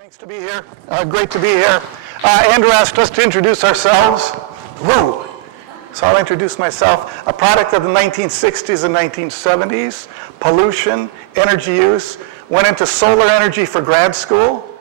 Thanks to be here. Great to be here. Andrew asked us to introduce ourselves. Woo! So I'll introduce myself. A product of the 1960s and 1970s, pollution, energy use. Went into solar energy for grad school.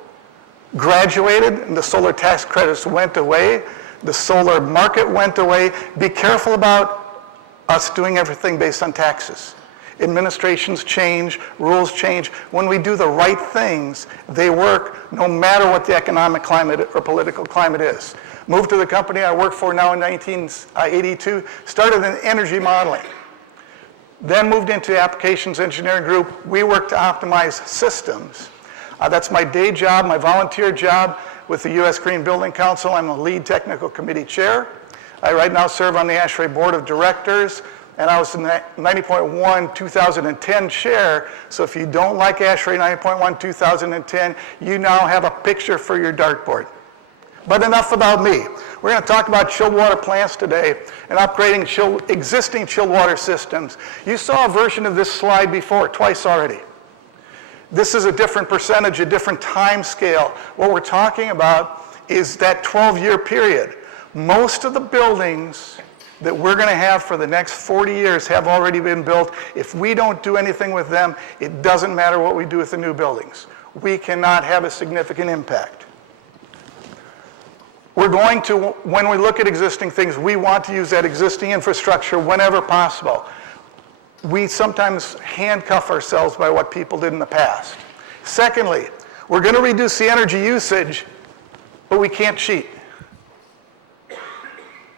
Graduated, and the solar tax credits went away. The solar market went away. Be careful about us doing everything based on taxes. Administrations change, rules change. When we do the right things, they work no matter what the economic climate or political climate is. Moved to the company I work for now in 1982, started in energy modeling. Then moved into the applications engineering group. We work to optimize systems. That's my day job, my volunteer job with the U.S. Green Building Council. I'm the lead technical committee chair. I right now serve on the ASHRAE board of directors. And I was the 90.1 2010 chair, so if you don't like ASHRAE 90.1 2010, you now have a picture for your dartboard. But enough about me. We're going to talk about chilled water plants today and upgrading existing chilled water systems. You saw a version of this slide before, twice already. This is a different percentage, a different time scale. What we're talking about is that 12-year period. Most of the buildings that we're going to have for the next 40 years have already been built. If we don't do anything with them, it doesn't matter what we do with the new buildings. We cannot have a significant impact. We're going to, when we look at existing things, we want to use that existing infrastructure whenever possible. We sometimes handcuff ourselves by what people did in the past. Secondly, we're going to reduce the energy usage, but we can't cheat.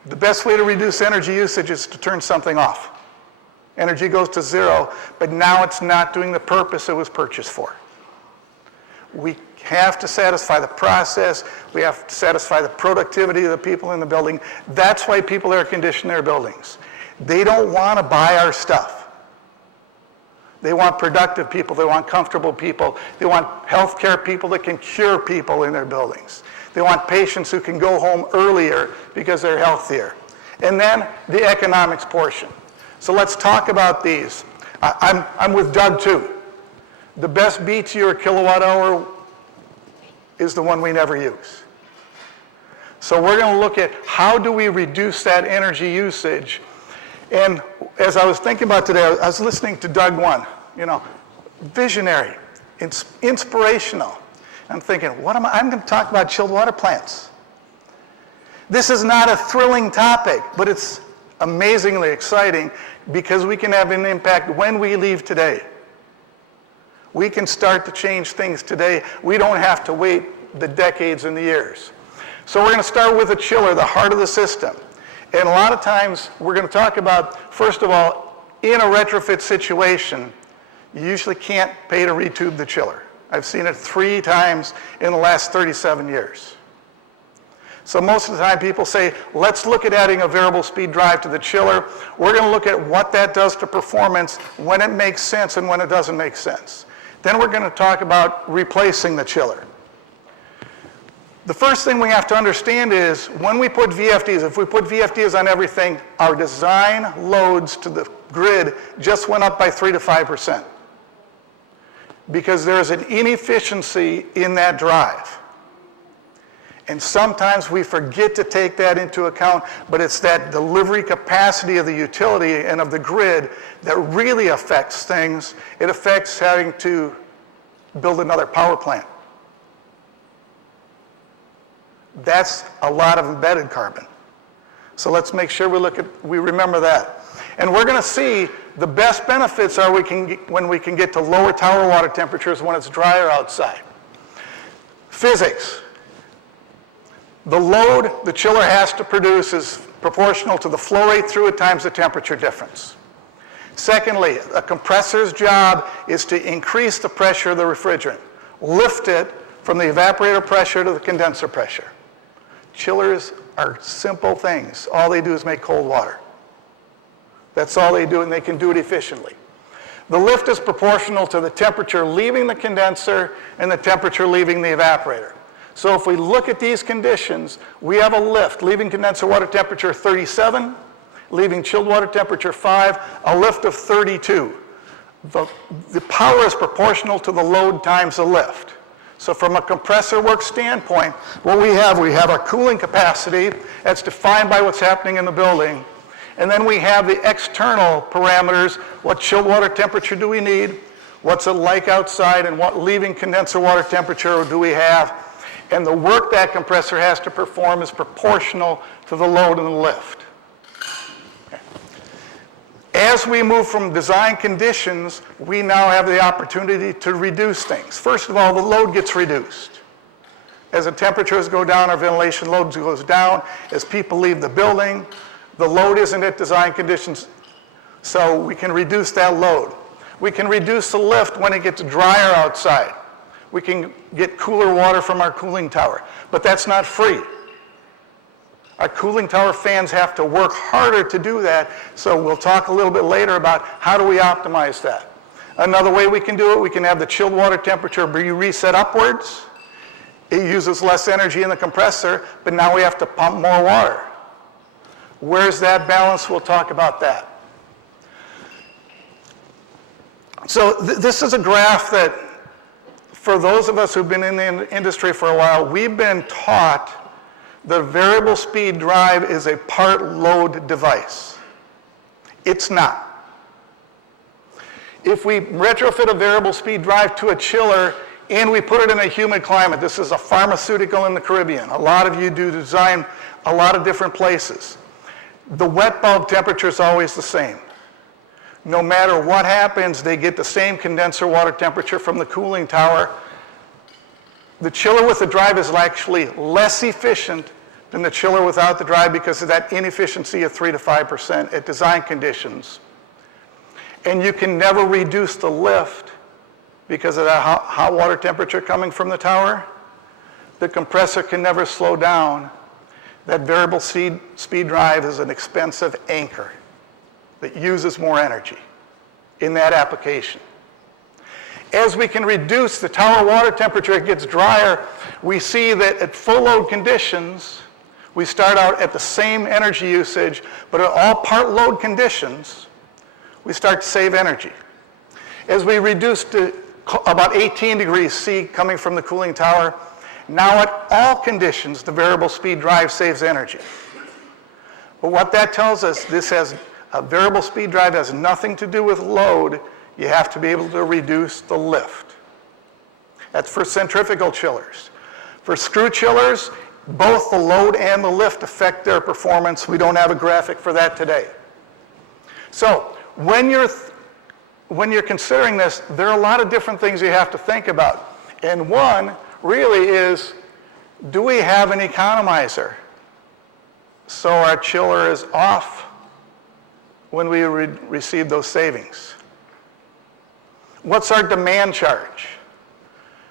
The best way to reduce energy usage is to turn something off. Energy goes to zero, but now it's not doing the purpose it was purchased for. We have to satisfy the process. We have to satisfy the productivity of the people in the building. That's why people air condition their buildings. They don't want to buy our stuff. They want productive people. They want comfortable people. They want healthcare people that can cure people in their buildings. They want patients who can go home earlier because they're healthier. And then the economics portion. So let's talk about these. I'm with Doug too. The best BTU or kilowatt hour is the one we never use. So we're going to look at how do we reduce that energy usage. And as I was thinking about today, I was listening to Doug one, visionary, inspirational. I'm thinking, I'm going to talk about chilled water plants. This is not a thrilling topic, but it's amazingly exciting because we can have an impact when we leave today. We can start to change things today. We don't have to wait the decades and the years. So we're going to start with a chiller, the heart of the system. And a lot of times we're going to talk about, first of all, in a retrofit situation, you usually can't pay to retube the chiller. I've seen it 3 times in the last 37 years. So most of the time people say, let's look at adding a variable speed drive to the chiller. We're going to look at what that does to performance, when it makes sense and when it doesn't make sense. Then we're going to talk about replacing the chiller. The first thing we have to understand is when we put VFDs, if we put VFDs on everything, our design loads to the grid just went up by 3 to 5%. Because there's an inefficiency in that drive. And sometimes we forget to take that into account, but it's that delivery capacity of the utility and of the grid that really affects things. It affects having to build another power plant. That's a lot of embedded carbon. So let's make sure we remember that. And we're going to see the best benefits are when we can get to lower tower water temperatures when it's drier outside. Physics. The load the chiller has to produce is proportional to the flow rate through it times the temperature difference. Secondly, a compressor's job is to increase the pressure of the refrigerant, lift it from the evaporator pressure to the condenser pressure. Chillers are simple things. All they do is make cold water. That's all they do, and they can do it efficiently. The lift is proportional to the temperature leaving the condenser and the temperature leaving the evaporator. So if we look at these conditions, we have a lift, leaving condenser water temperature 37, leaving chilled water temperature 5, a lift of 32. The power is proportional to the load times the lift. So from a compressor work standpoint, what we have our cooling capacity that's defined by what's happening in the building. And then we have the external parameters. What chilled water temperature do we need? What's it like outside? And what leaving condenser water temperature do we have? And the work that compressor has to perform is proportional to the load and the lift. Okay. As we move from design conditions, we now have the opportunity to reduce things. First of all, the load gets reduced. As the temperatures go down, our ventilation load goes down. As people leave the building, the load isn't at design conditions, so we can reduce that load. We can reduce the lift when it gets drier outside. We can get cooler water from our cooling tower, but that's not free. Our cooling tower fans have to work harder to do that, so we'll talk a little bit later about how do we optimize that. Another way we can do it, we can have the chilled water temperature be reset upwards. It uses less energy in the compressor, but now we have to pump more water. Where's that balance? We'll talk about that. So this is a graph that, for those of us who've been in the industry for a while, we've been taught the variable speed drive is a part load device. It's not. If we retrofit a variable speed drive to a chiller and we put it in a humid climate, this is a pharmaceutical in the Caribbean. A lot of you do design a lot of different places. The wet bulb temperature is always the same. No matter what happens, they get the same condenser water temperature from the cooling tower. The chiller with the drive is actually less efficient than the chiller without the drive because of that inefficiency of 3 to 5% at design conditions. And you can never reduce the lift because of that hot water temperature coming from the tower. The compressor can never slow down. That variable speed drive is an expensive anchor that uses more energy in that application. As we can reduce the tower water temperature, it gets drier, we see that at full load conditions, we start out at the same energy usage, but at all part load conditions, we start to save energy. As we reduce to about 18 degrees C coming from the cooling tower, now at all conditions, the variable speed drive saves energy. But what that tells us, a variable speed drive has nothing to do with load. You have to be able to reduce the lift. That's for centrifugal chillers. For screw chillers, both the load and the lift affect their performance. We don't have a graphic for that today. So when you're considering this, there are a lot of different things you have to think about. And one really is, do we have an economizer so our chiller is off when we receive those savings? What's our demand charge?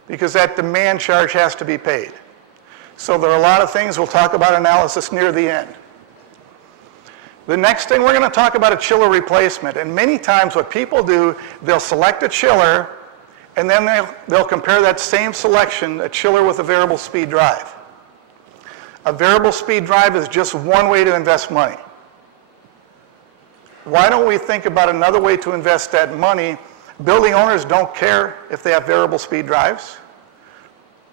Because that demand charge has to be paid. So there are a lot of things. We'll talk about analysis near the end. The next thing, we're going to talk about a chiller replacement. And many times what people do, they'll select a chiller and then they'll compare that same selection, a chiller with a variable speed drive. A variable speed drive is just one way to invest money. Why don't we think about another way to invest that money? Building owners don't care if they have variable speed drives.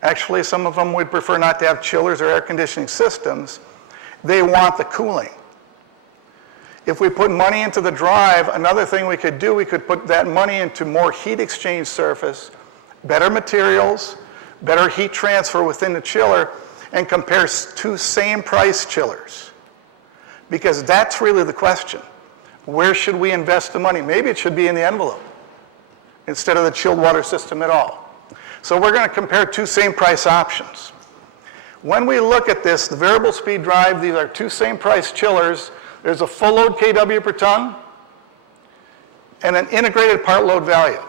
Actually, some of them would prefer not to have chillers or air conditioning systems. They want the cooling. If we put money into the drive, another thing we could do, we could put that money into more heat exchange surface, better materials, better heat transfer within the chiller, and compare two same price chillers. Because that's really the question. Where should we invest the money? Maybe it should be in the envelope instead of the chilled water system at all. So we're going to compare two same price options. When we look at this, the variable speed drive, these are two same price chillers. There's a full load kW per ton and an integrated part load value.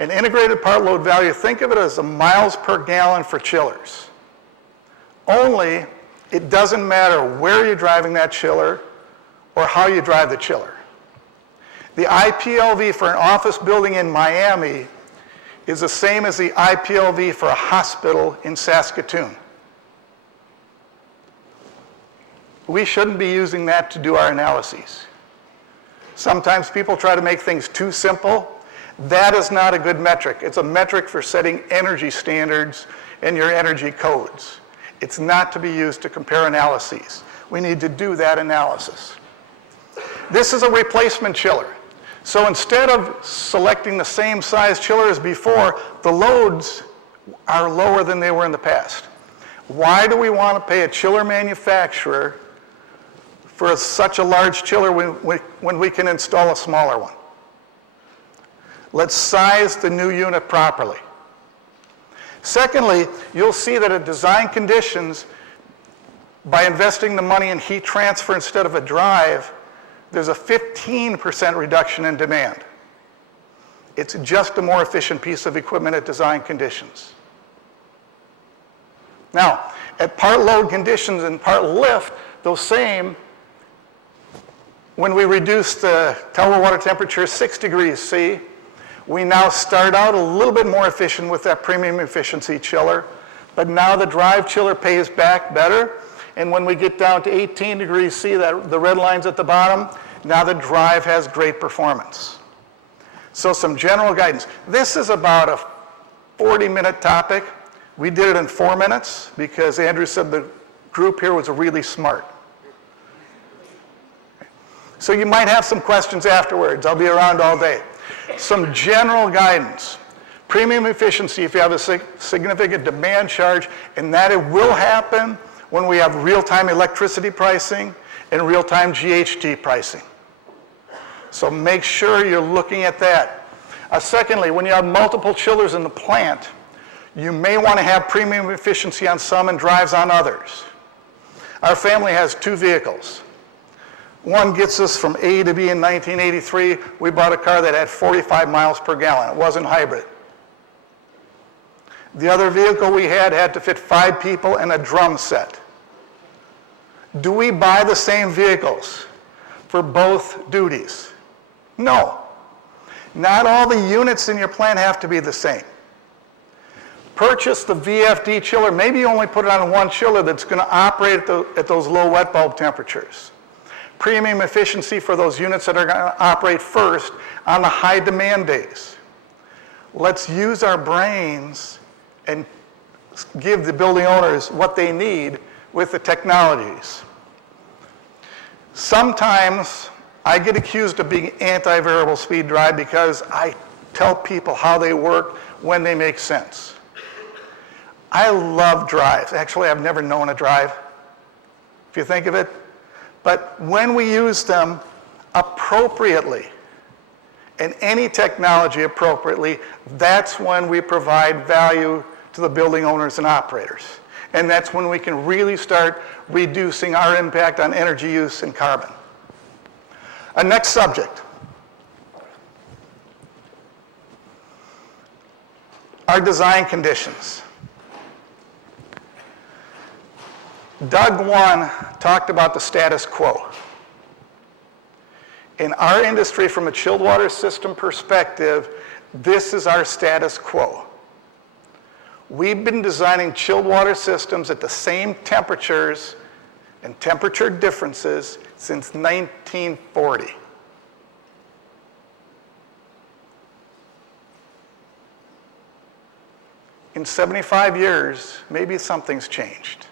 An integrated part load value, think of it as the miles per gallon for chillers. Only it doesn't matter where you're driving that chiller or how you drive the chiller. The IPLV for an office building in Miami is the same as the IPLV for a hospital in Saskatoon. We shouldn't be using that to do our analyses. Sometimes people try to make things too simple. That is not a good metric. It's a metric for setting energy standards and your energy codes. It's not to be used to compare analyses. We need to do that analysis. This is a replacement chiller. So instead of selecting the same size chiller as before, the loads are lower than they were in the past. Why do we want to pay a chiller manufacturer for such a large chiller when we can install a smaller one? Let's size the new unit properly. Secondly, you'll see that at design conditions, by investing the money in heat transfer instead of a drive, there's a 15% reduction in demand. It's just a more efficient piece of equipment at design conditions. Now, at part load conditions and part lift, those same, when we reduce the tower water temperature 6 degrees C, we now start out a little bit more efficient with that premium efficiency chiller, but now the drive chiller pays back better, and when we get down to 18 degrees C, the red line's at the bottom, now the drive has great performance. So some general guidance. This is about a 40-minute topic. We did it in 4 minutes because Andrew said the group here was really smart. So you might have some questions afterwards. I'll be around all day. Some general guidance. Premium efficiency if you have a significant demand charge, and that it will happen when we have real-time electricity pricing and real-time GHG pricing. So make sure you're looking at that. Secondly, when you have multiple chillers in the plant, you may want to have premium efficiency on some and drives on others. Our family has 2 vehicles. One gets us from A to B in 1983. We bought a car that had 45 miles per gallon. It wasn't hybrid. The other vehicle we had to fit 5 people and a drum set. Do we buy the same vehicles for both duties? No. Not all the units in your plant have to be the same. Purchase the VFD chiller. Maybe you only put it on one chiller that's going to operate at those low wet bulb temperatures. Premium efficiency for those units that are going to operate first on the high demand days. Let's use our brains and give the building owners what they need with the technologies. Sometimes I get accused of being anti-variable speed drive because I tell people how they work when they make sense. I love drives. Actually, I've never known a drive, if you think of it. But when we use them appropriately, and any technology appropriately, that's when we provide value to the building owners and operators. And that's when we can really start reducing our impact on energy use and carbon. Next subject. Our design conditions. Doug 1 talked about the status quo. In our industry, from a chilled water system perspective, this is our status quo. We've been designing chilled water systems at the same temperatures and temperature differences since 1940. In 75 years, maybe something's changed.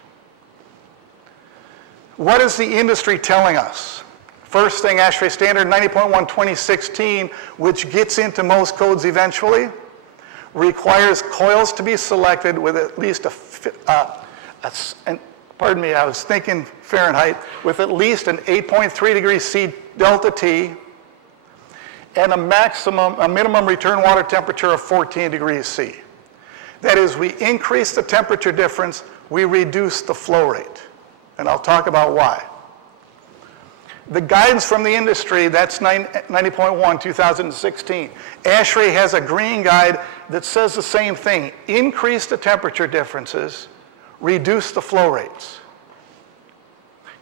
What is the industry telling us? First thing, ASHRAE Standard 90.1 2016, which gets into most codes eventually, requires coils to be selected with at least pardon me, I was thinking Fahrenheit, with at least an 8.3 degrees C delta T and a minimum return water temperature of 14 degrees C. That is, we increase the temperature difference, we reduce the flow rate. And I'll talk about why. The guidance from the industry, that's 90.1, 2016. ASHRAE has a green guide that says the same thing. Increase the temperature differences, reduce the flow rates.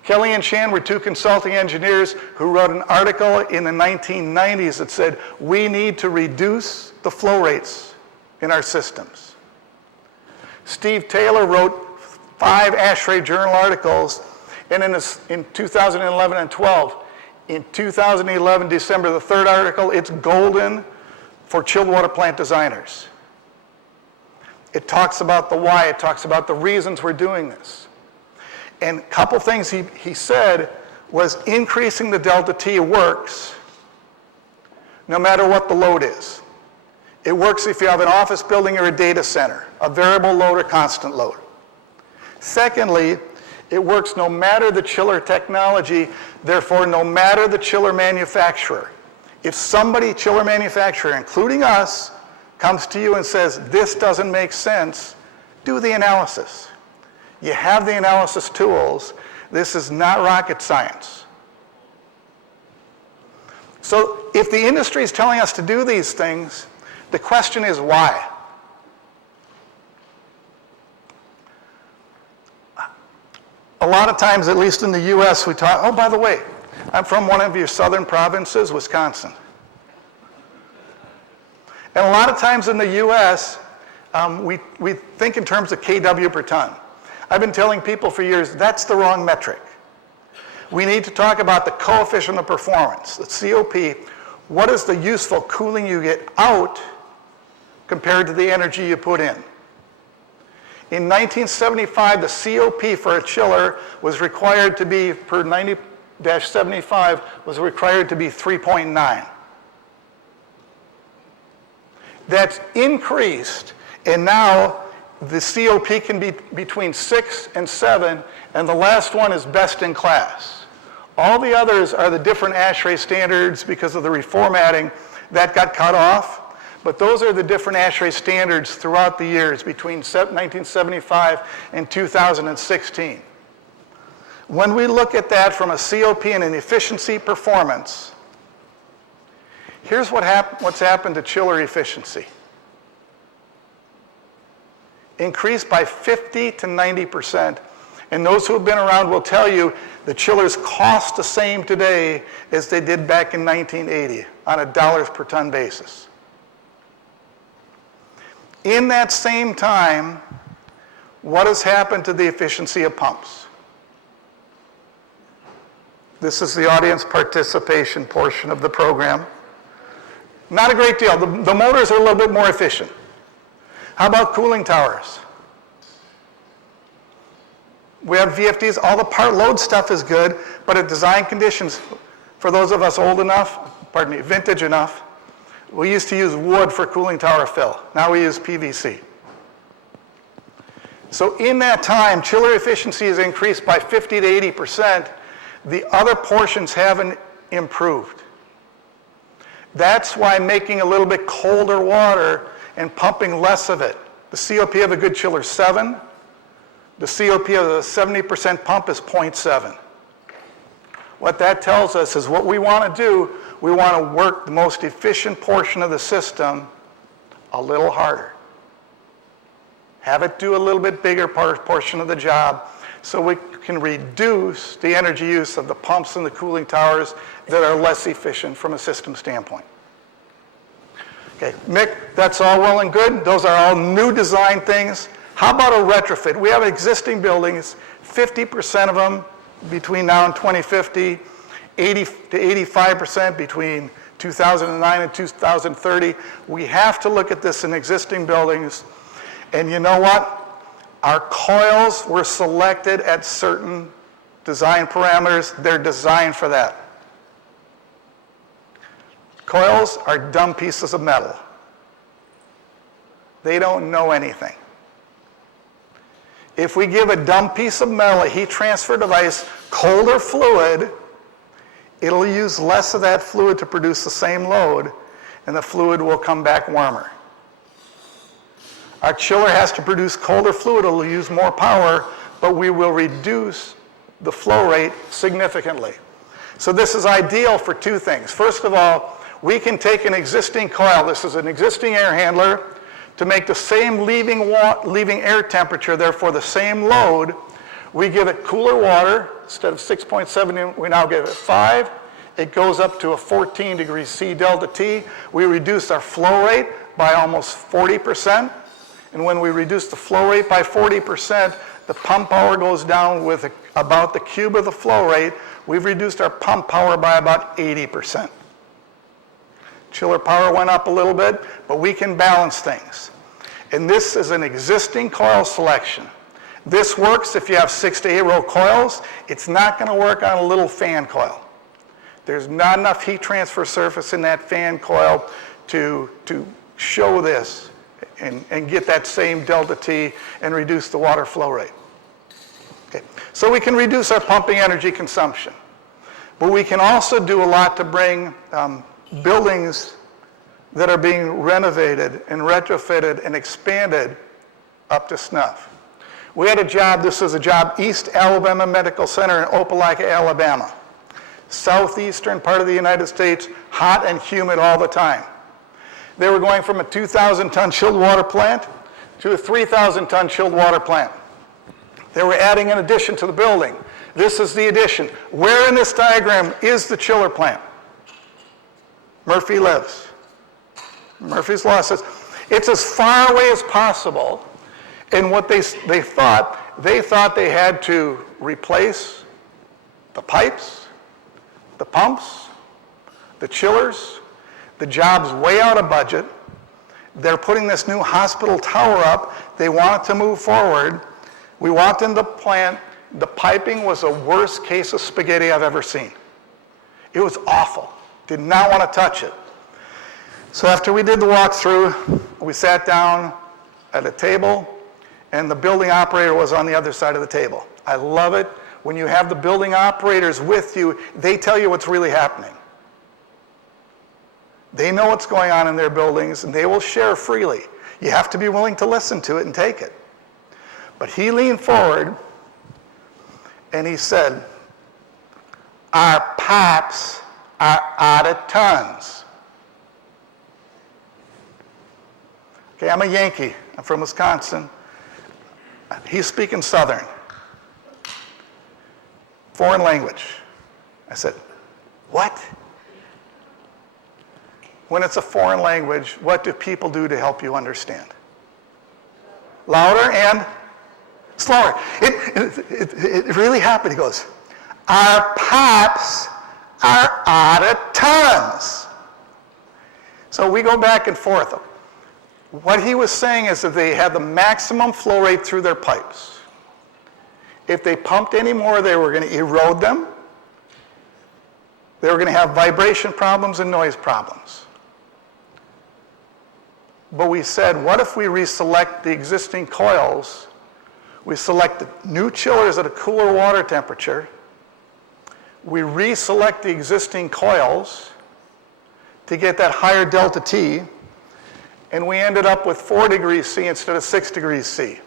Kelly and Chan were 2 consulting engineers who wrote an article in the 1990s that said, we need to reduce the flow rates in our systems. Steve Taylor wrote 5 ASHRAE journal articles, and in 2011 and 12. In 2011, December the 3rd article, it's golden for chilled water plant designers. It talks about the why, it talks about the reasons we're doing this. And a couple things he said was increasing the delta T works no matter what the load is. It works if you have an office building or a data center, a variable load or constant load. Secondly, it works no matter the chiller technology, therefore no matter the chiller manufacturer. If somebody, chiller manufacturer, including us, comes to you and says, this doesn't make sense, do the analysis. You have the analysis tools. This is not rocket science. So if the industry is telling us to do these things, the question is why? A lot of times, at least in the US, we talk, oh, by the way, I'm from one of your southern provinces, Wisconsin. And a lot of times in the US, we think in terms of kW per ton. I've been telling people for years, that's the wrong metric. We need to talk about the coefficient of performance, the COP. What is the useful cooling you get out compared to the energy you put in? In 1975, the COP for a chiller was required to be, per 90-75, was required to be 3.9. That's increased, and now the COP can be between 6 and 7, and the last one is best in class. All the others are the different ASHRAE standards because of the reformatting that got cut off, but those are the different ASHRAE standards throughout the years between 1975 and 2016. When we look at that from a COP and an efficiency performance, here's what's happened to chiller efficiency. Increased by 50 to 90%. And those who have been around will tell you the chillers cost the same today as they did back in 1980 on a dollars per ton basis. In that same time, what has happened to the efficiency of pumps? This is the audience participation portion of the program. Not a great deal. The motors are a little bit more efficient. How about cooling towers? We have VFDs. All the part load stuff is good, but at design conditions, for those of us old enough, pardon me, vintage enough, we used to use wood for cooling tower fill. Now we use PVC. So in that time, chiller efficiency has increased by 50 to 80%. The other portions haven't improved. That's why making a little bit colder water and pumping less of it. The COP of a good chiller is 7. The COP of a 70% pump is 0.7. What that tells us is what we want to do, we want to work the most efficient portion of the system a little harder. Have it do a little bit bigger portion of the job so we can reduce the energy use of the pumps and the cooling towers that are less efficient from a system standpoint. Okay, Mick, that's all well and good. Those are all new design things. How about a retrofit? We have existing buildings, 50% of them between now and 2050, 80 to 85% between 2009 and 2030. We have to look at this in existing buildings. And you know what? Our coils were selected at certain design parameters. They're designed for that. Coils are dumb pieces of metal. They don't know anything. If we give a dumb piece of metal a heat transfer device, colder fluid, it'll use less of that fluid to produce the same load, and the fluid will come back warmer. Our chiller has to produce colder fluid, it'll use more power, but we will reduce the flow rate significantly. So this is ideal for two things. First of all, we can take an existing coil, this is an existing air handler, to make the same leaving air temperature, therefore the same load. We give it cooler water. Instead of 6.7, we now give it 5. It goes up to a 14 degrees C delta T. We reduce our flow rate by almost 40%. And when we reduce the flow rate by 40%, the pump power goes down with about the cube of the flow rate. We've reduced our pump power by about 80%. Chiller power went up a little bit, but we can balance things. And this is an existing coil selection. This works if you have 6 to 8 row coils. It's not going to work on a little fan coil. There's not enough heat transfer surface in that fan coil to show this and get that same delta T and reduce the water flow rate. Okay. So we can reduce our pumping energy consumption. But we can also do a lot to bring buildings that are being renovated and retrofitted and expanded up to snuff. We had a job, this was a job, East Alabama Medical Center in Opelika, Alabama. Southeastern part of the United States, hot and humid all the time. They were going from a 2,000-ton chilled water plant to a 3,000-ton chilled water plant. They were adding an addition to the building. This is the addition. Where in this diagram is the chiller plant? Murphy lives. Murphy's Law says it's as far away as possible. And what they thought they had to replace the pipes, the pumps, the chillers. The job's way out of budget. They're putting this new hospital tower up. They want it to move forward. We walked in the plant. The piping was the worst case of spaghetti I've ever seen. It was awful. Did not want to touch it. So after we did the walkthrough, we sat down at a table, and the building operator was on the other side of the table. I love it. When you have the building operators with you, they tell you what's really happening. They know what's going on in their buildings, and they will share freely. You have to be willing to listen to it and take it. But he leaned forward, and he said, our pipes are out of tons. Okay, I'm a Yankee. I'm from Wisconsin. He's speaking Southern. Foreign language. I said, what? When it's a foreign language, what do people do to help you understand? Louder and slower. It really happened. He goes, our pipes are out of tons. So we go back and forth. What he was saying is that they had the maximum flow rate through their pipes. If they pumped any more, they were going to erode them. They were going to have vibration problems and noise problems. But we said, what if we reselect the existing coils? We select the new chillers at a cooler water temperature. We reselect the existing coils to get that higher delta T, and we ended up with 4 degrees C instead of 6 degrees C.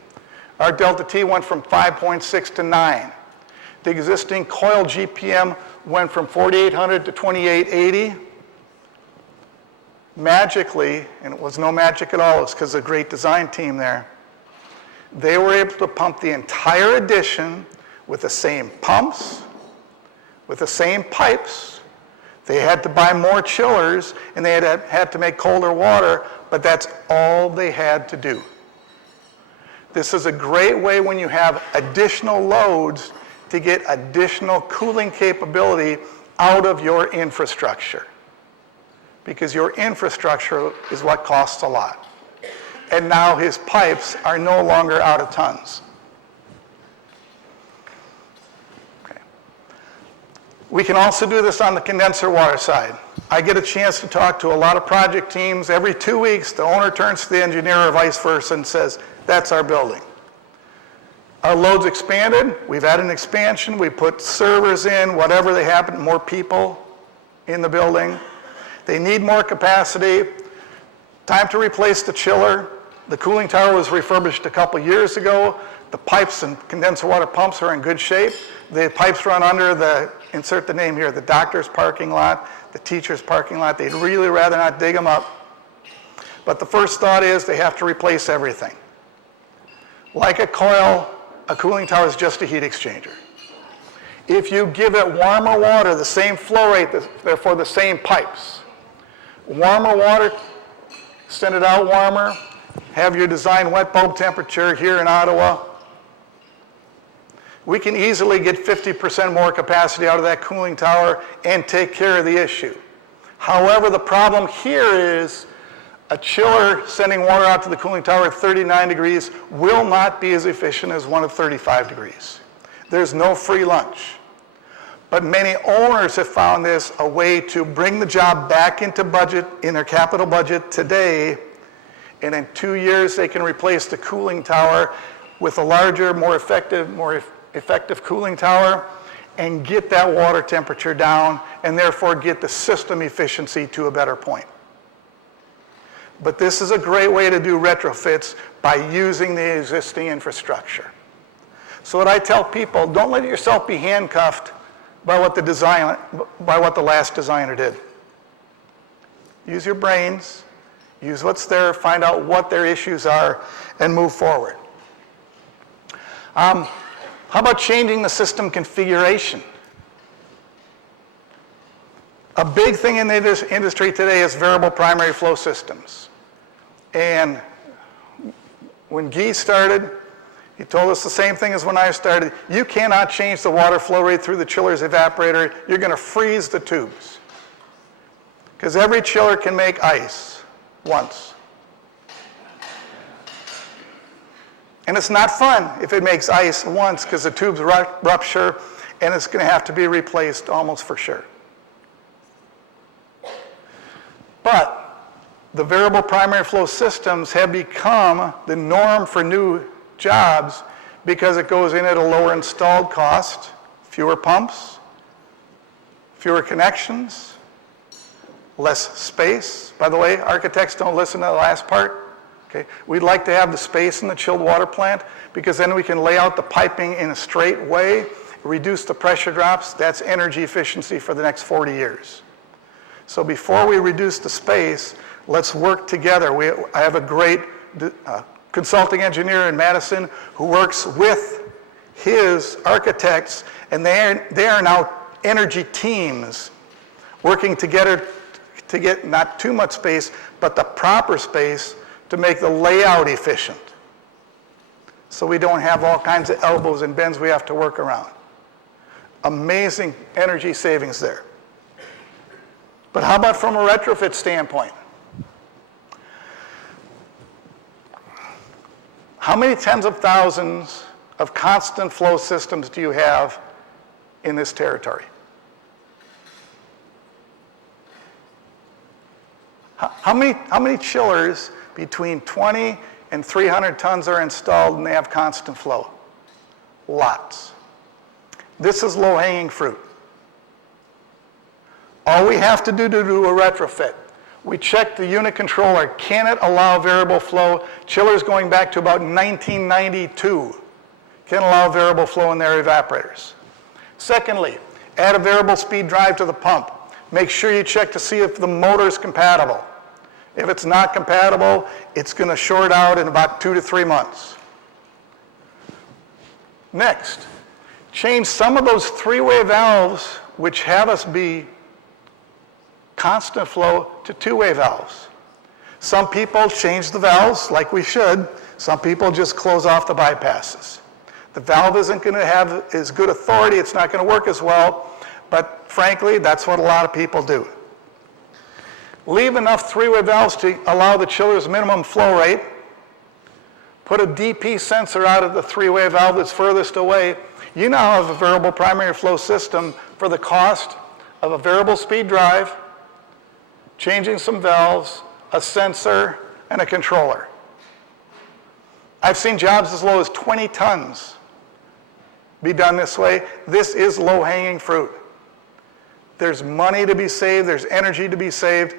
Our delta T went from 5.6 to 9. The existing coil GPM went from 4,800 to 2,880. Magically, and it was no magic at all, it's because of a great design team there, they were able to pump the entire addition with the same pumps, with the same pipes. They had to buy more chillers, and they had to make colder water, but that's all they had to do. This is a great way when you have additional loads to get additional cooling capability out of your infrastructure. Because your infrastructure is what costs a lot. And now his pipes are no longer out of tons. Okay. We can also do this on the condenser water side. I get a chance to talk to a lot of project teams. Every 2 weeks, the owner turns to the engineer or vice versa and says, that's our building. Our load's expanded. We've had an expansion. We put servers in, whatever they happen, more people in the building. They need more capacity. Time to replace the chiller. The cooling tower was refurbished a couple years ago. The pipes and condenser water pumps are in good shape. The pipes run under the, insert the name here, the doctor's parking lot, the teacher's parking lot. They'd really rather not dig them up. But the first thought is they have to replace everything. Like a coil, a cooling tower is just a heat exchanger. If you give it warmer water, the same flow rate, therefore the same pipes, warmer water, send it out warmer, have your design wet bulb temperature here in Ottawa. We can easily get 50% more capacity out of that cooling tower and take care of the issue. However, the problem here is a chiller sending water out to the cooling tower at 39 degrees will not be as efficient as one at 35 degrees. There's no free lunch. But many owners have found this a way to bring the job back into budget, in their capital budget today, and in 2 years they can replace the cooling tower with a larger, more effective cooling tower and get that water temperature down and therefore get the system efficiency to a better point. But this is a great way to do retrofits by using the existing infrastructure. So what I tell people, don't let yourself be handcuffed by what the last designer did. Use your brains, use what's there, find out what their issues are, and move forward. How about changing the system configuration? A big thing in this industry today is variable primary flow systems. And when Guy started, he told us the same thing as when I started. You cannot change the water flow rate through the chiller's evaporator. You're going to freeze the tubes. Because every chiller can make ice once. And it's not fun if it makes ice once because the tubes rupture and it's going to have to be replaced almost for sure. But the variable primary flow systems have become the norm for new jobs because it goes in at a lower installed cost, fewer pumps, fewer connections, less space. By the way, architects don't listen to the last part. Okay. We'd like to have the space in the chilled water plant because then we can lay out the piping in a straight way, reduce the pressure drops. That's energy efficiency for the next 40 years. So before we reduce the space, let's work together. I have a great consulting engineer in Madison who works with his architects, and they are now energy teams working together to get not too much space, but the proper space to make the layout efficient. So we don't have all kinds of elbows and bends we have to work around. Amazing energy savings there. But how about from a retrofit standpoint? How many tens of thousands of constant flow systems do you have in this territory? How many chillers between 20 and 300 tons are installed and they have constant flow? Lots. This is low-hanging fruit. All we have to do a retrofit, we check the unit controller. Can it allow variable flow? Chillers going back to about 1992 can allow variable flow in their evaporators. Secondly, add a variable speed drive to the pump. Make sure you check to see if the motor is compatible. If it's not compatible, it's going to short out in about 2 to 3 months. Next, change some of those three-way valves which have us be constant flow to two-way valves. Some people change the valves like we should. Some people just close off the bypasses. The valve isn't going to have as good authority. It's not going to work as well. But frankly, that's what a lot of people do. Leave enough three-way valves to allow the chiller's minimum flow rate. Put a DP sensor out of the three-way valve that's furthest away. You now have a variable primary flow system for the cost of a variable speed drive, changing some valves, a sensor, and a controller. I've seen jobs as low as 20 tons be done this way. This is low-hanging fruit. There's money to be saved, there's energy to be saved,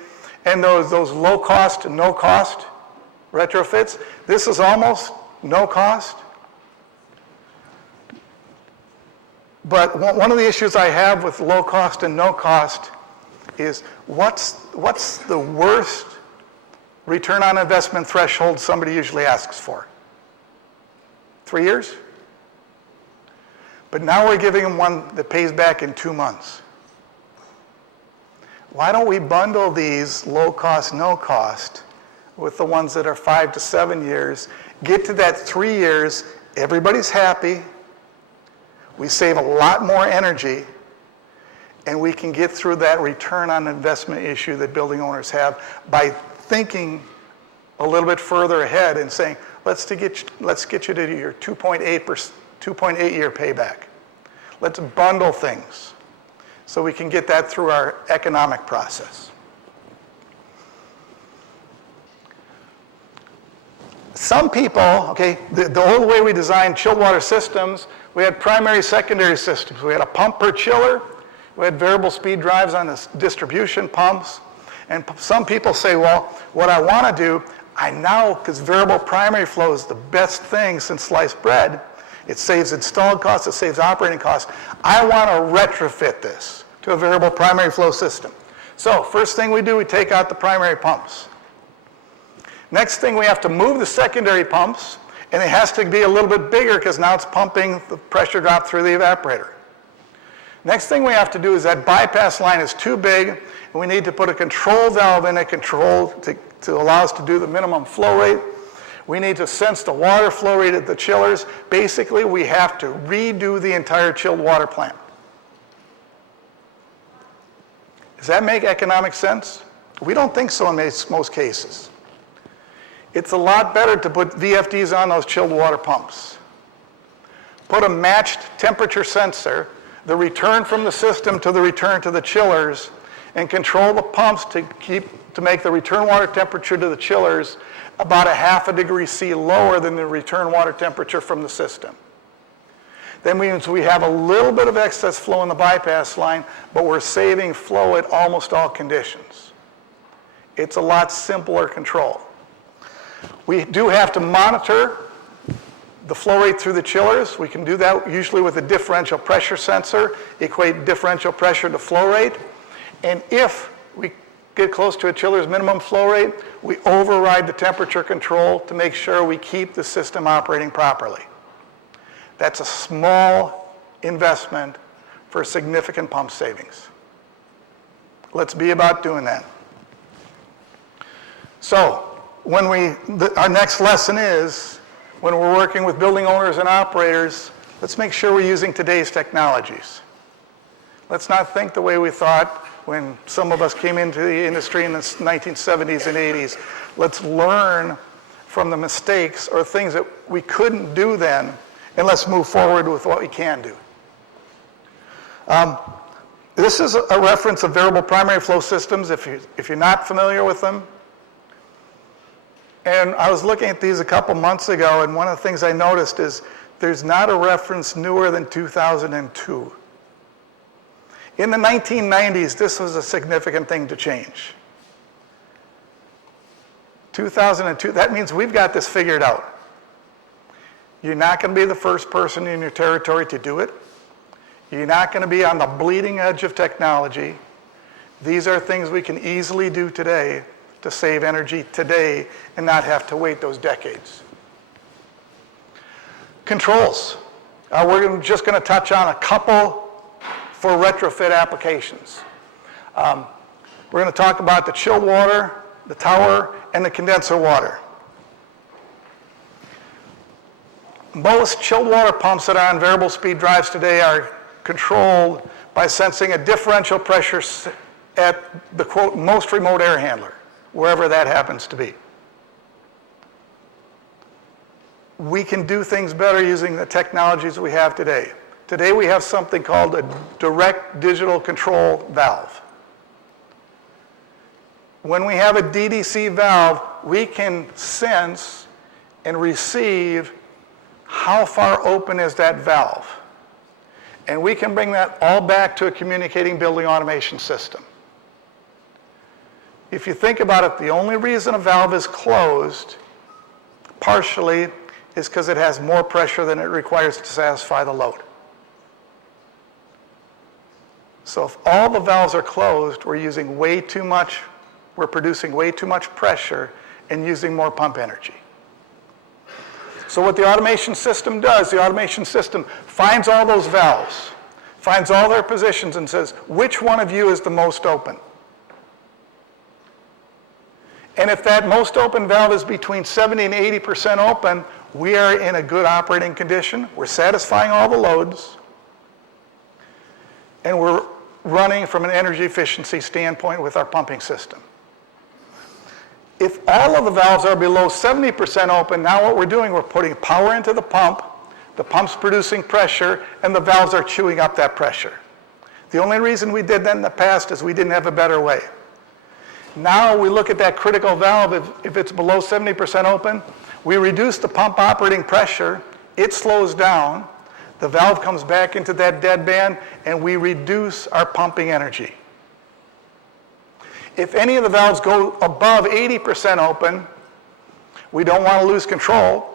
and those low-cost, no-cost retrofits, this is almost no cost. But one of the issues I have with low cost and no cost is what's the worst return on investment threshold somebody usually asks for? 3 years? But now we're giving them one that pays back in 2 months. Why don't we bundle these low cost, no cost with the ones that are 5 to 7 years, get to that 3 years, everybody's happy, we save a lot more energy, And we can get through that return on investment issue that building owners have by thinking a little bit further ahead and saying, let's get you to your 2.8 year payback. Let's bundle things so we can get that through our economic process. Some people, okay, the old way we designed chilled water systems, we had primary, secondary systems. We had a pump per chiller. We had variable speed drives on the distribution pumps. And some people say, well, what I want to do, I now, because variable primary flow is the best thing since sliced bread, it saves installed costs, it saves operating costs. I want to retrofit this to a variable primary flow system. So first thing we do, we take out the primary pumps. Next thing, we have to move the secondary pumps, and it has to be a little bit bigger because now it's pumping the pressure drop through the evaporator. Next thing we have to do is that bypass line is too big, and we need to put a control valve in it to allow us to do the minimum flow rate. We need to sense the water flow rate at the chillers. Basically, we have to redo the entire chilled water plant. Does that make economic sense? We don't think so in most cases. It's a lot better to put VFDs on those chilled water pumps. Put a matched temperature sensor, the return from the system to the return to the chillers, and control the pumps to make the return water temperature to the chillers about 0.5 degrees C lower than the return water temperature from the system. That means we have a little bit of excess flow in the bypass line, but we're saving flow at almost all conditions. It's a lot simpler control. We do have to monitor the flow rate through the chillers. We can do that usually with a differential pressure sensor, equate differential pressure to flow rate. And if we get close to a chiller's minimum flow rate, we override the temperature control to make sure we keep the system operating properly. That's a small investment for significant pump savings. Let's be about doing that. So, our next lesson is, when we're working with building owners and operators, let's make sure we're using today's technologies. Let's not think the way we thought when some of us came into the industry in the 1970s and 80s. Let's learn from the mistakes or things that we couldn't do then, and let's move forward with what we can do. This is a reference of variable primary flow systems if you're not familiar with them. And I was looking at these a couple months ago, and one of the things I noticed is there's not a reference newer than 2002. In the 1990s, this was a significant thing to change. 2002, that means we've got this figured out. You're not going to be the first person in your territory to do it. You're not going to be on the bleeding edge of technology. These are things we can easily do today to save energy today and not have to wait those decades. Controls. We're just going to touch on a couple for retrofit applications. We're going to talk about the chilled water, the tower, and the condenser water. Most chilled water pumps that are on variable speed drives today are controlled by sensing a differential pressure at the, quote, most remote air handler, wherever that happens to be. We can do things better using the technologies we have today. Today we have something called a direct digital control valve. When we have a DDC valve, we can sense and receive how far open is that valve. And we can bring that all back to a communicating building automation system. If you think about it, the only reason a valve is closed, partially, is because it has more pressure than it requires to satisfy the load. So if all the valves are closed, we're using way too much, we're producing way too much pressure and using more pump energy. So what the automation system does, the automation system finds all those valves, finds all their positions and says, which one of you is the most open? And if that most open valve is between 70 and 80% open, we are in a good operating condition. We're satisfying all the loads. And we're running from an energy efficiency standpoint with our pumping system. If all of the valves are below 70% open, now what we're doing, we're putting power into the pump's producing pressure, and the valves are chewing up that pressure. The only reason we did that in the past is we didn't have a better way. Now we look at that critical valve, if it's below 70% open, we reduce the pump operating pressure, it slows down, the valve comes back into that dead band, and we reduce our pumping energy. If any of the valves go above 80% open, we don't want to lose control,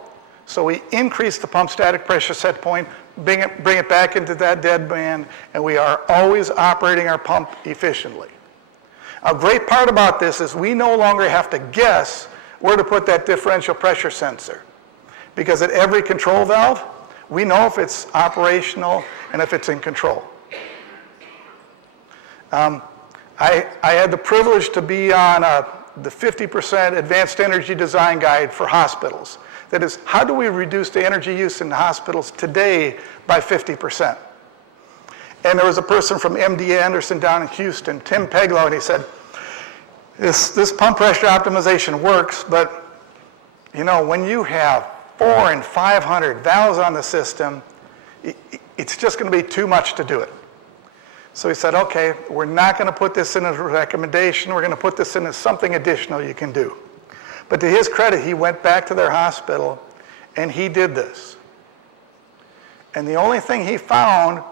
so we increase the pump static pressure set point, bring it back into that dead band, and we are always operating our pump efficiently. A great part about this is we no longer have to guess where to put that differential pressure sensor, because at every control valve, we know if it's operational and if it's in control. I had the privilege to be on the 50% Advanced Energy Design Guide for hospitals. That is, how do we reduce the energy use in hospitals today by 50%? And there was a person from MD Anderson down in Houston, Tim Peglow, and he said, this pump pressure optimization works, but you know, when you have 400 and 500 valves on the system, it's just going to be too much to do it. So he said, okay, we're not going to put this in as a recommendation, we're going to put this in as something additional you can do. But to his credit, he went back to their hospital and he did this. And the only thing he found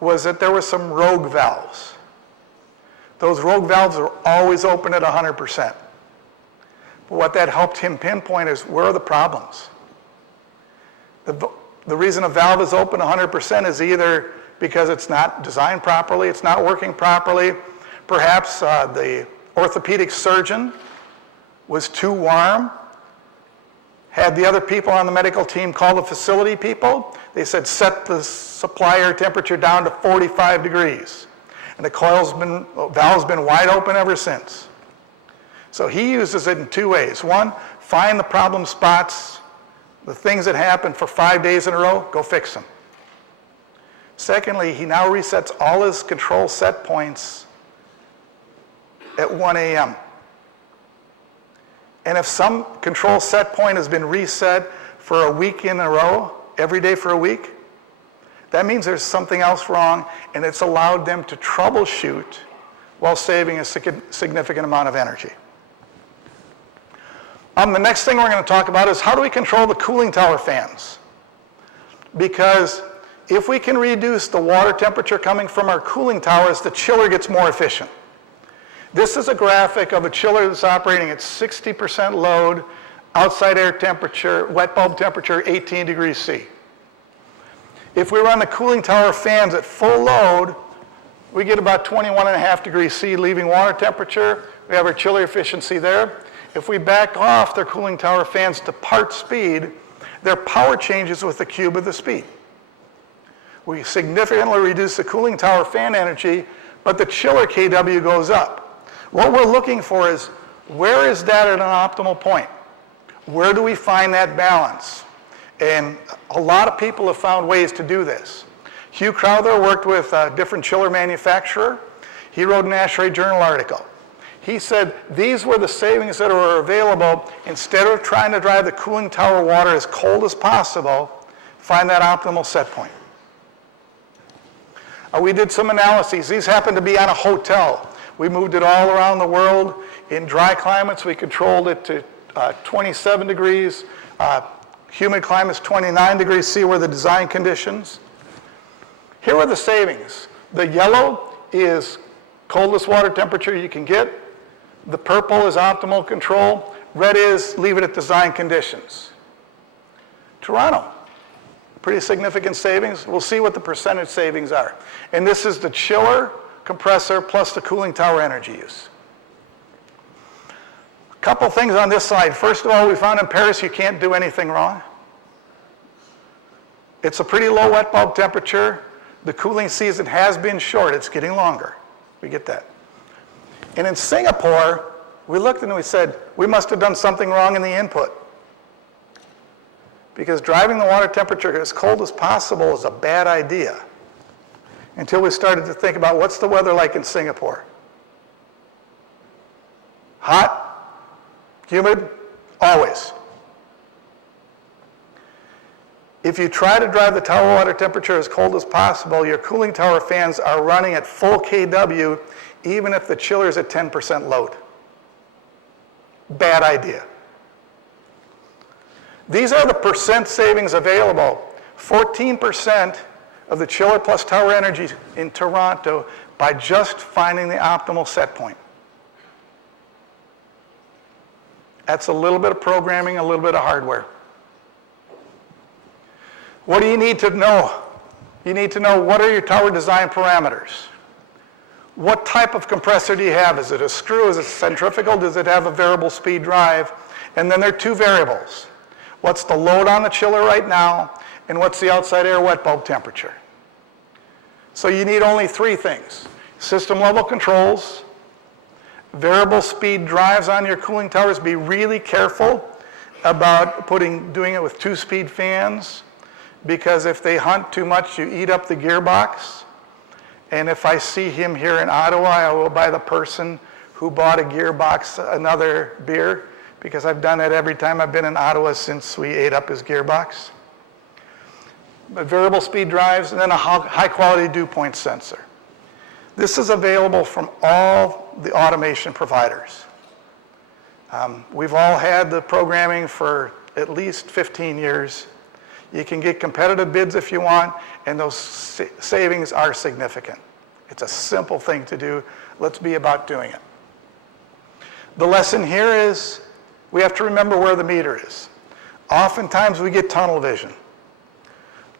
was that there were some rogue valves. Those rogue valves are always open at 100%. But what that helped him pinpoint is, where are the problems? The reason a valve is open 100% is either because it's not designed properly, it's not working properly, perhaps the orthopedic surgeon was too warm, had the other people on the medical team call the facility people. They said, set the supply air temperature down to 45 degrees. And the valve's been wide open ever since. So he uses it in two ways. One, find the problem spots, the things that happen for 5 days in a row, go fix them. Secondly, he now resets all his control set points at 1 a.m. And if some control set point has been reset for a week in a row, every day for a week, that means there's something else wrong, and it's allowed them to troubleshoot while saving a significant amount of energy. The next thing we're going to talk about is, how do we control the cooling tower fans? Because if we can reduce the water temperature coming from our cooling towers, the chiller gets more efficient. This is a graphic of a chiller that's operating at 60% load, outside air temperature, wet bulb temperature 18 degrees C. If we run the cooling tower fans at full load, we get about 21.5 degrees C leaving water temperature. We have our chiller efficiency there. If we back off their cooling tower fans to part speed, their power changes with the cube of the speed. We significantly reduce the cooling tower fan energy, but the chiller kW goes up. What we're looking for is, where is that at an optimal point? Where do we find that balance? And a lot of people have found ways to do this. Hugh Crowther worked with a different chiller manufacturer. He wrote an ASHRAE Journal article. He said these were the savings that were available. Instead of trying to drive the cooling tower water as cold as possible, find that optimal set point. We did some analyses. These happened to be on a hotel. We moved it all around the world. In dry climates, we controlled it to 27 degrees. Humid climates, 29 degrees C were the design conditions. Here are the savings. The yellow is coldest water temperature you can get. The purple is optimal control. Red is leave it at design conditions. Toronto, pretty significant savings. We'll see what the percentage savings are. And this is the chiller, compressor, plus the cooling tower energy use. A couple things on this slide. First of all, we found in Paris you can't do anything wrong. It's a pretty low wet bulb temperature. The cooling season has been short. It's getting longer. We get that. And in Singapore, we looked and we said, we must have done something wrong in the input. Because driving the water temperature as cold as possible is a bad idea. until we started to think about what's the weather like in Singapore. Hot, humid, always. If you try to drive the tower water temperature as cold as possible, your cooling tower fans are running at full kW, even if the chiller is at 10% load. Bad idea. These are the percent savings available. 14% of the chiller plus tower energy in Toronto by just finding the optimal set point. That's a little bit of programming, a little bit of hardware. What do you need to know? You need to know what are your tower design parameters. What type of compressor do you have? Is it a screw? Is it centrifugal? Does it have a variable speed drive? And then there are two variables. What's the load on the chiller right now? And what's the outside air wet bulb temperature? So you need only three things. System level controls, variable speed drives on your cooling towers. Be really careful about doing it with 2-speed fans, because if they hunt too much, you eat up the gearbox. And if I see him here in Ottawa, I will buy the person who bought a gearbox another beer, because I've done it every time I've been in Ottawa since we ate up his gearbox. But variable speed drives, and then a high quality dew point sensor. This is available from all the automation providers. We've all had the programming for at least 15 years. You can get competitive bids if you want, and those savings are significant. It's a simple thing to do. Let's be about doing it. The lesson here is we have to remember where the meter is. Oftentimes we get tunnel vision.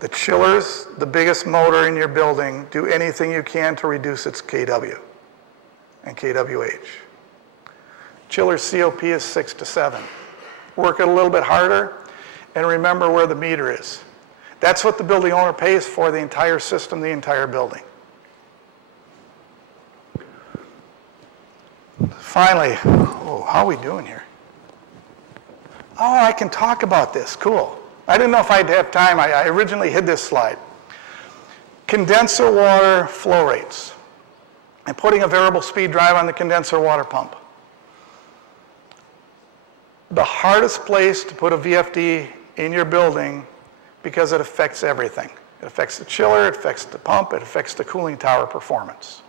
The chillers, the biggest motor in your building, do anything you can to reduce its kW and kWh. Chiller's COP is 6 to 7. Work it a little bit harder and remember where the meter is. That's what the building owner pays for, the entire system, the entire building. Finally, how are we doing here? Oh, I can talk about this, cool. I didn't know if I'd have time. I originally hid this slide. Condenser water flow rates and putting a variable speed drive on the condenser water pump. The hardest place to put a VFD in your building because it affects everything. It affects the chiller, it affects the pump, it affects the cooling tower performance.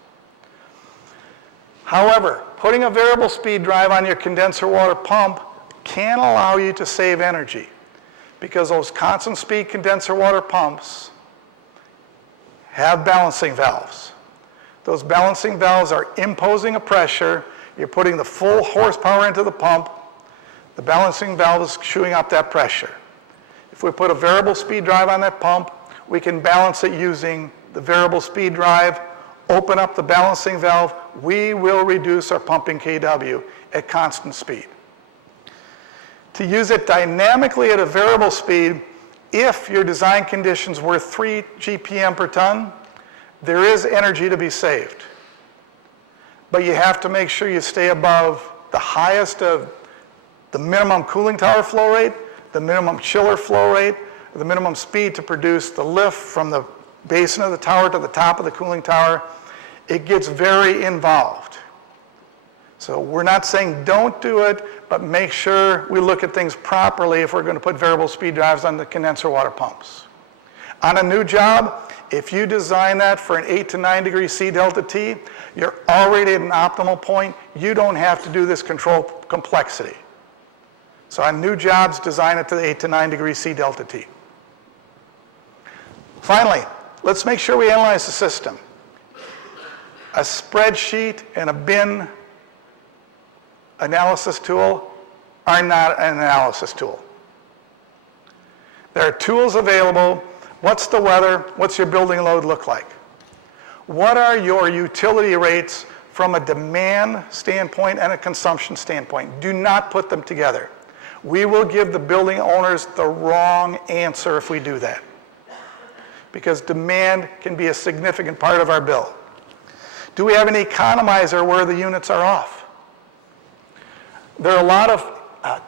However, putting a variable speed drive on your condenser water pump can allow you to save energy, because those constant speed condenser water pumps have balancing valves. Those balancing valves are imposing a pressure. You're putting the full horsepower into the pump. The balancing valve is chewing up that pressure. If we put a variable speed drive on that pump, we can balance it using the variable speed drive, open up the balancing valve. We will reduce our pumping kW at constant speed. To use it dynamically at a variable speed, if your design conditions were 3 GPM per ton, there is energy to be saved. But you have to make sure you stay above the highest of the minimum cooling tower flow rate, the minimum chiller flow rate, the minimum speed to produce the lift from the basin of the tower to the top of the cooling tower. It gets very involved. So we're not saying don't do it, but make sure we look at things properly if we're going to put variable speed drives on the condenser water pumps. On a new job, if you design that for an 8 to 9 degree C delta T, you're already at an optimal point. You don't have to do this control complexity. So on new jobs, design it to the 8 to 9 degree C delta T. Finally, let's make sure we analyze the system. A spreadsheet and a bin analysis tool are not an analysis tool. There are tools available. What's the weather? What's your building load look like? What are your utility rates from a demand standpoint and a consumption standpoint? Do not put them together. We will give the building owners the wrong answer if we do that, because demand can be a significant part of our bill. Do we have an economizer where the units are off? There are a lot of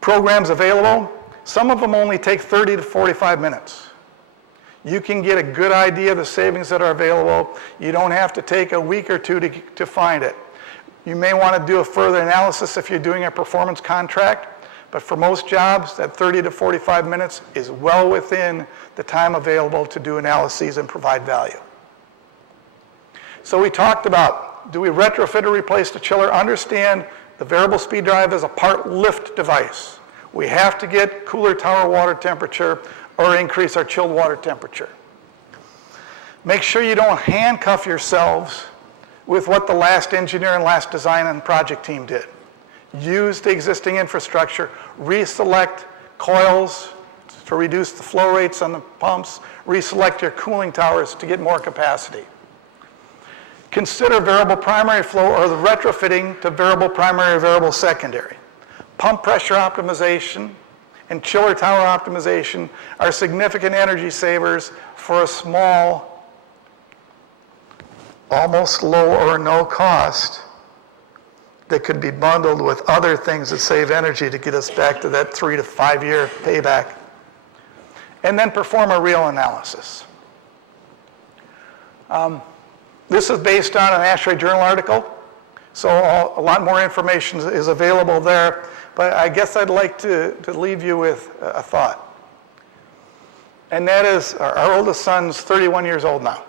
programs available. Some of them only take 30 to 45 minutes. You can get a good idea of the savings that are available. You don't have to take a week or two to find it. You may want to do a further analysis if you're doing a performance contract, but for most jobs, that 30 to 45 minutes is well within the time available to do analyses and provide value. So we talked about, do we retrofit or replace the chiller? Understand the variable speed drive is a part lift device. We have to get cooler tower water temperature or increase our chilled water temperature. Make sure you don't handcuff yourselves with what the last engineer and last design and project team did. Use the existing infrastructure, reselect coils to reduce the flow rates on the pumps, reselect your cooling towers to get more capacity. Consider variable primary flow or the retrofitting to variable primary or variable secondary. Pump pressure optimization and chiller tower optimization are significant energy savers for a small, almost low or no cost that could be bundled with other things that save energy to get us back to that 3 to 5 year payback. And then perform a real analysis. This is based on an ASHRAE Journal article, so a lot more information is available there, but I guess I'd like to leave you with a thought. And that is, our oldest son's 31 years old now.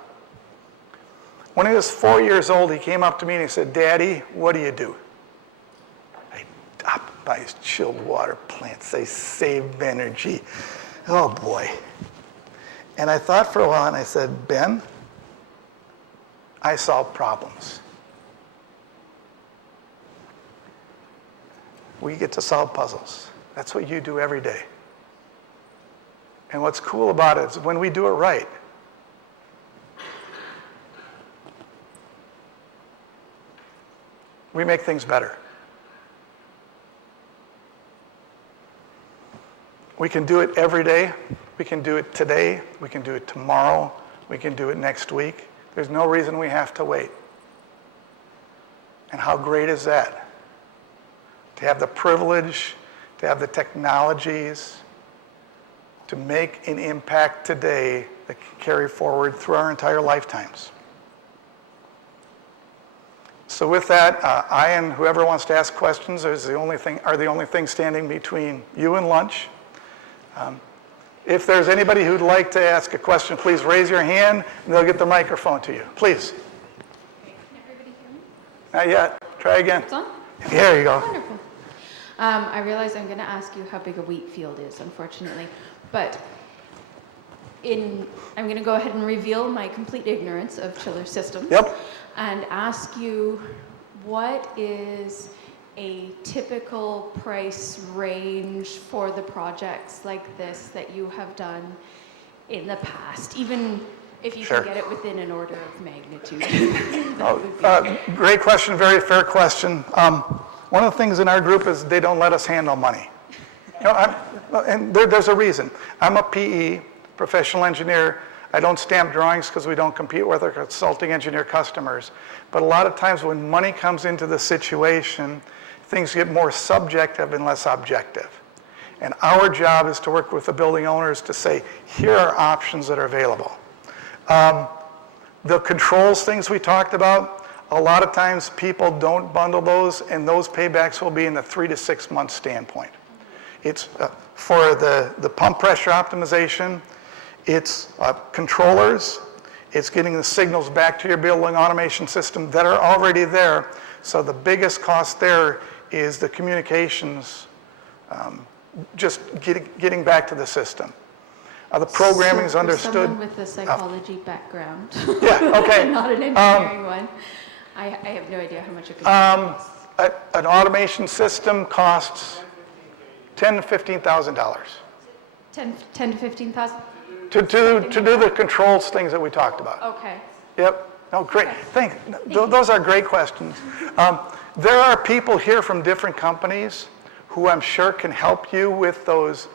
When he was 4 years old, he came up to me and he said, "Daddy, what do you do?" I optimize chilled water plants. They save energy. Oh boy. And I thought for a while and I said, "Ben, I solve problems. We get to solve puzzles. That's what you do every day. And what's cool about it is when we do it right, we make things better. We can do it every day. We can do it today. We can do it tomorrow. We can do it next week. There's no reason we have to wait. And how great is that? To have the privilege, to have the technologies, to make an impact today that can carry forward through our entire lifetimes. So with that, I and whoever wants to ask questions are the only thing standing between you and lunch. If there's anybody who'd like to ask a question, please raise your hand and they'll get the microphone to you. Please. Can everybody hear me? Not yet. Try again. It's on? There you go. Wonderful. I realize I'm going to ask you how big a wheat field is, unfortunately. But I'm going to go ahead and reveal my complete ignorance of chiller systems. Yep. And ask you, what is a typical price range for the projects like this that you have done in the past, even if you Sure. can get it within an order of magnitude? Great question, very fair question. One of the things in our group is they don't let us handle money. And there's a reason. I'm a PE, professional engineer. I don't stamp drawings because we don't compete with our consulting engineer customers. But a lot of times when money comes into the situation, things get more subjective and less objective. And our job is to work with the building owners to say, here are options that are available. The controls things we talked about, a lot of times people don't bundle those, and those paybacks will be in the 3 to 6 month standpoint. It's for the pump pressure optimization, it's controllers, it's getting the signals back to your building automation system that are already there. So the biggest cost there is the communications, just getting back to the system. The programming is understood. For someone with a psychology background, Yeah, okay. not an engineering one, I have no idea how much it could cost. An automation system costs $10,000 to $15,000 10 to 15,000? to do the controls things that we talked about. Okay. Yep. No, great. Thanks. Those are great questions. There are people here from different companies who I'm sure can help you with the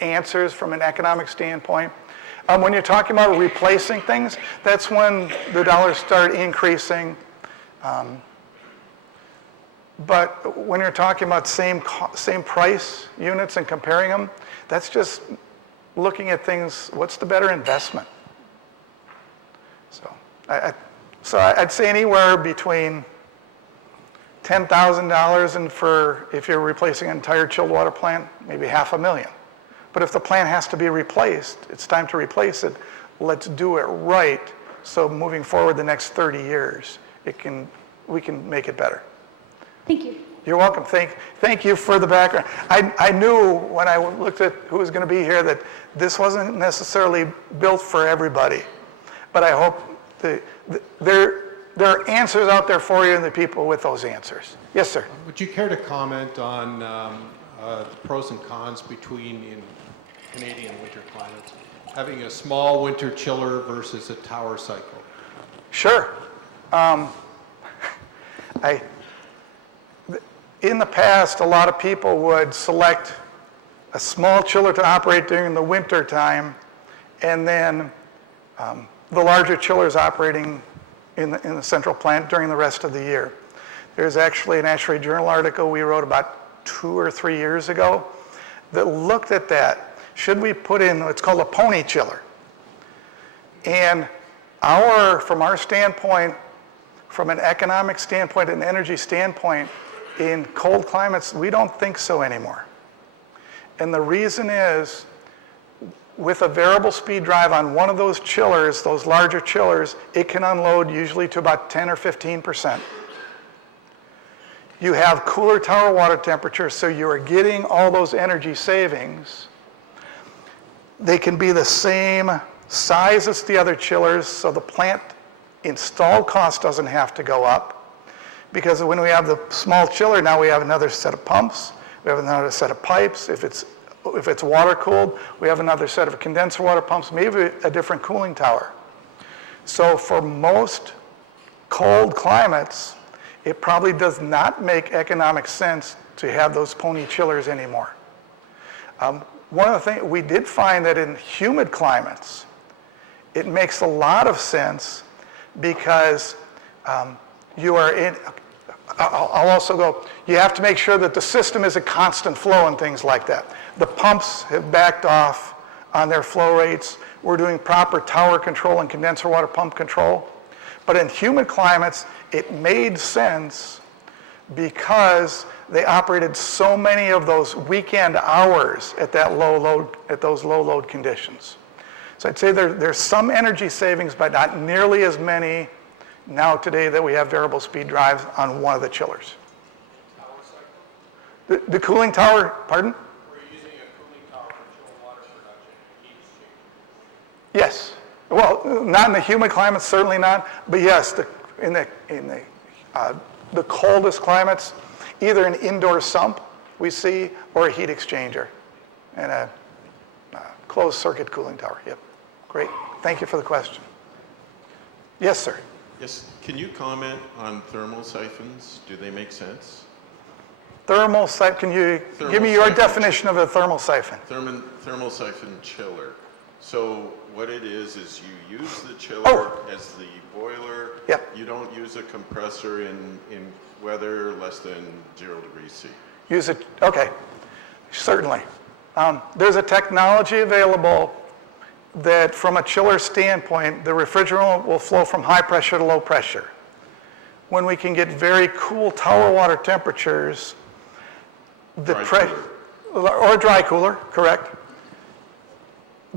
answers from an economic standpoint. When you're talking about replacing things, that's when the dollars start increasing. But when you're talking about same price units and comparing them, that's just looking at things, what's the better investment? So, I'd say anywhere between $10,000 and if you're replacing an entire chilled water plant, maybe $500,000. But if the plant has to be replaced, it's time to replace it. Let's do it right. So moving forward the next 30 years, we can make it better. Thank you. You're welcome. Thank you for the background. I knew when I looked at who was going to be here that this wasn't necessarily built for everybody. But I hope there are answers out there for you and the people with those answers. Yes, sir. Would you care to comment on the pros and cons between in Canadian winter climates, having a small winter chiller versus a tower cycle? Sure. In the past, a lot of people would select a small chiller to operate during the winter time, and then the larger chillers operating in the central plant during the rest of the year. There's actually an ASHRAE Journal article we wrote about 2 or 3 years ago that looked at that. Should we put in what's called a pony chiller? And from our standpoint, from an economic standpoint, an energy standpoint, in cold climates, we don't think so anymore. And the reason is, with a variable speed drive on one of those chillers, those larger chillers, it can unload usually to about 10 or 15%. You have cooler tower water temperature, so you are getting all those energy savings. They can be the same size as the other chillers, so the plant install cost doesn't have to go up. Because when we have the small chiller, now we have another set of pumps, we have another set of pipes. If it's water cooled, we have another set of condenser water pumps, maybe a different cooling tower. So for most cold climates, it probably does not make economic sense to have those pony chillers anymore. One of the things we did find that in humid climates, it makes a lot of sense because I'll also go, you have to make sure that the system is a constant flow and things like that. The pumps have backed off on their flow rates. We're doing proper tower control and condenser water pump control. But in humid climates, it made sense because they operated so many of those weekend hours at those low load conditions. So I'd say there's some energy savings, but not nearly as many now today that we have variable speed drives on one of the chillers. Tower cycle? The cooling tower, pardon? We're using a cooling tower for chilled water production, heat exchange. Yes. Well, not in the humid climates, certainly not. But yes, in the coldest climates, either an indoor sump we see or a heat exchanger and a closed circuit cooling tower. Yep. Great. Thank you for the question. Yes, sir. Yes, can you comment on thermal siphons? Do they make sense? Thermal siphon, can you Thermal give me your siphon. definition of a thermal siphon? Thermal siphon chiller. So what it is you use the chiller Oh. as the boiler. Yep. You don't use a compressor in weather less than 0 degrees C. Use it, okay, certainly. There's a technology available that from a chiller standpoint, the refrigerant will flow from high pressure to low pressure. When we can get very cool tower water temperatures, or dry cooler, correct.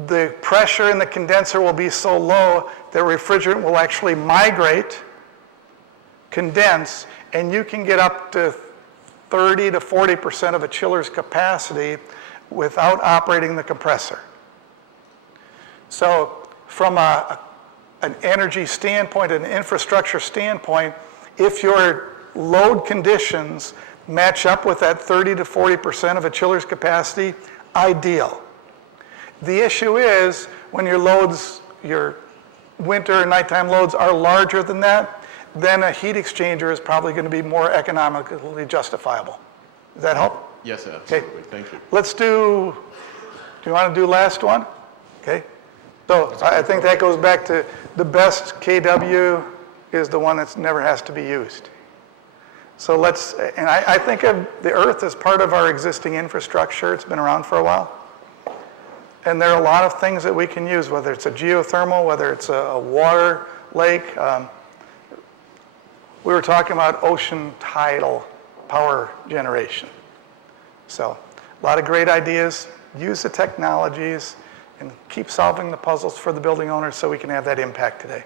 The pressure in the condenser will be so low that refrigerant will actually migrate, condense, and you can get up to 30 to 40% of a chiller's capacity without operating the compressor. So from an energy standpoint, an infrastructure standpoint, if your load conditions match up with that 30 to 40% of a chiller's capacity, ideal. The issue is when your loads, your winter and nighttime loads are larger than that, then a heat exchanger is probably going to be more economically justifiable. Does that help? Yes, absolutely. Thank you. Let's do you want to do last one? Okay. So I think that goes back to the best KW is the one that never has to be used. So and I think of the Earth as part of our existing infrastructure. It's been around for a while. And there are a lot of things that we can use, whether it's a geothermal, whether it's a water lake. We were talking about ocean tidal power generation. So a lot of great ideas. Use the technologies and keep solving the puzzles for the building owners so we can have that impact today.